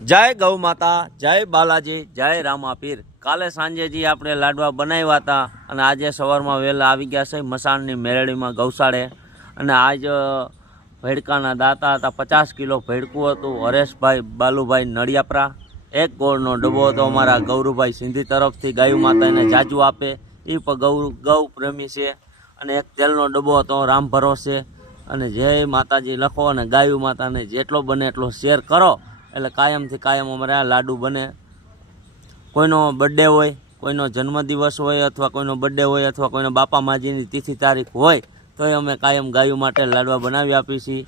जय गौ माता, जय बालाजी, जय रामापीर। काले सांजे जी आपणे लाडवा बनाव्या हता अने आजे सवारमां वहेला आवी गया छे मसाणनी मेळડીमां गौशाळे। अने आज भेड़काना दाता हता, 50 किलो भेड़कું हतुं। हरेशभाई बालुभाई नड़ियापरा। एक गोळनो डब्बो हतो अमारा गौरूभाई सिंधी तरफथी गायु माताने जाजू आपे ए पण गौ प्रेमी छे। अने एक तेलनो डब्बो हतो राम भरोसे। अने जय माताजी लखो अने गायु माताने जेटलो बने एटलो शेर करो એટલે કાયમથી કાયમ અમારે આ લાડુ બને। કોઈનો બર્થડે હોય, કોઈનો જન્મદિવસ હોય અથવા કોઈનો બર્થડે હોય અથવા કોઈનો બાપા માજીની તિથિ તારીખ હોય તો અમે કાયમ ગાયો માટે લાડવા બનાવી આપીએ છીએ।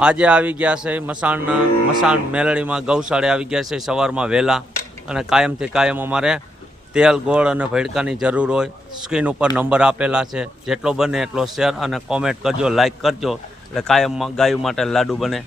આજે આવી ગયા છે મસાણ મેલડીમાં ગૌશાળે આવી ગયા છે સવારમાં વહેલા। અને કાયમથી કાયમ અમારે तेल गोळ और भेड़कानी जरूर हो। स्क्रीन पर नंबर आपेला है, जेटलो बने एटलो शेर और कॉमेंट करजो, लाइक करजो એટલે કાયમ ગાયું માટે લાડુ બને।